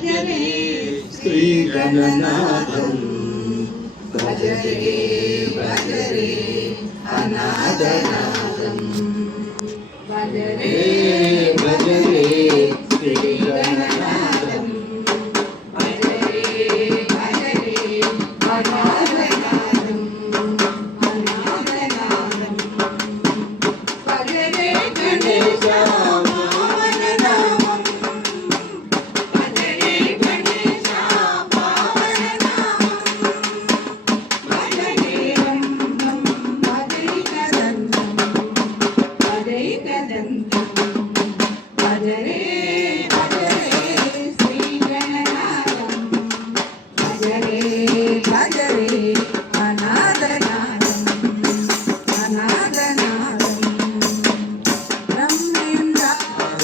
भजने श्रीगणनाथं भजरे भजरे अनाथनाथं भजरे भजरे श्रीगणनाथं भजरे भजरे अनाथ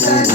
Bye.